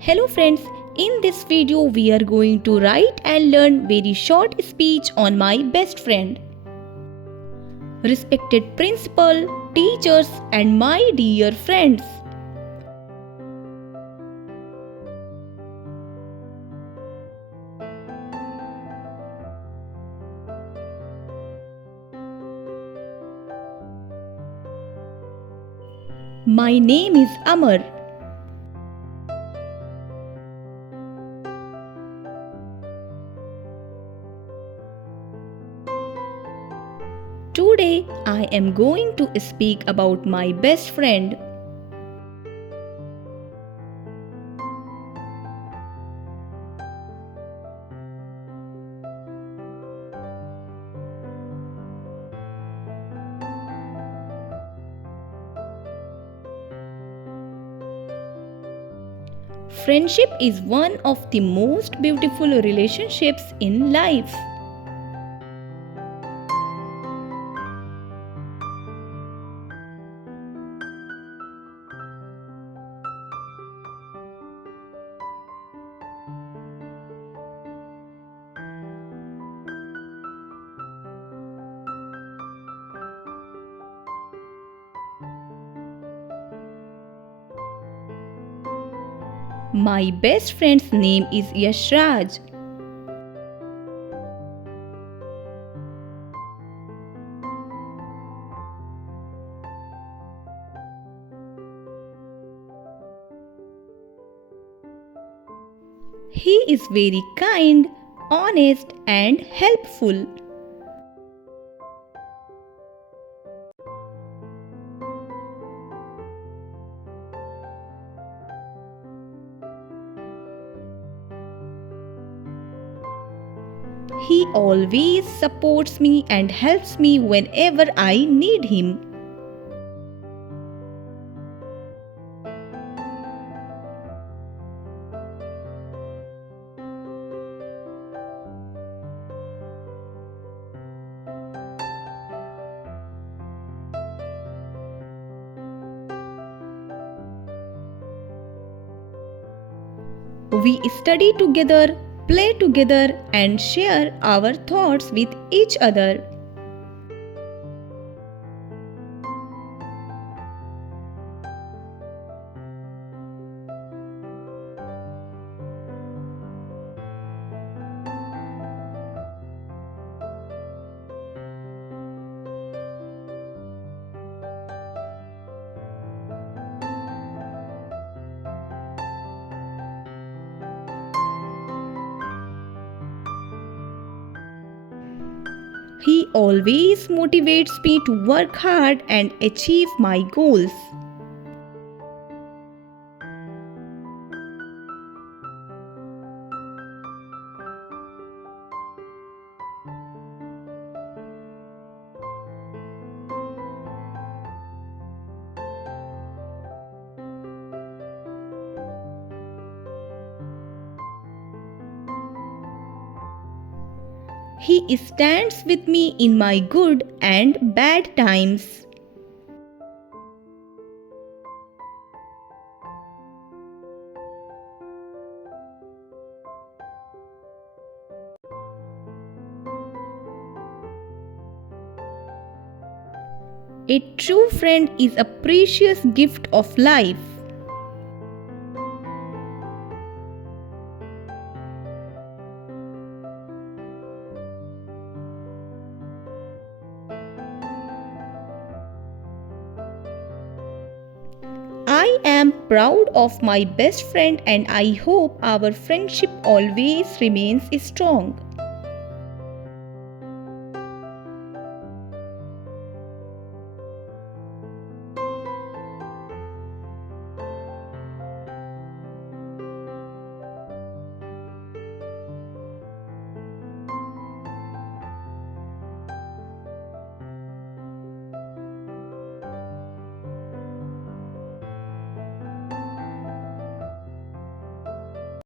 Hello friends, in this video we are going to write and learn very short speech on my best friend. Respected principal, teachers and my dear friends. My name is Amar. Today I am going to speak about my best friend. Friendship is one of the most beautiful relationships in life. My best friend's name is Yashraj. He is very kind, honest and helpful. He always supports me and helps me whenever I need him. We study together, play together, and share our thoughts with each other. He always motivates me to work hard and achieve my goals. He stands with me in my good and bad times. A true friend is a precious gift of life. I am proud of my best friend and I hope our friendship always remains strong.